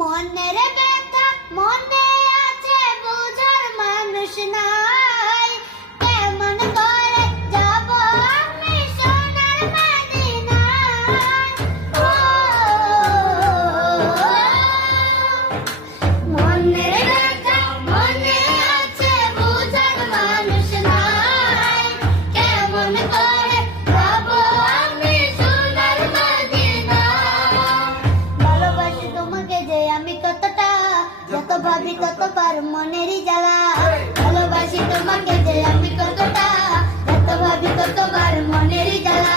মনের ব্যথা মনে আছে বুঝার মানুষ নাই, কেমন করে যাব আমি সোনার মদিনায়। ও মনের ব্যথা মনে আছে বুঝার মানুষ নাই, কেমন করে যাব আমি সোনার মদিনায়। ভালোবাসি তোমাকে যে আমি কতটা, যত ভাবি ততবার মনেরই জ্বালা। ভালোবাসি তোমাকে যে আমি কতটা, যত ভাবি ততবার মনেরই জ্বালা।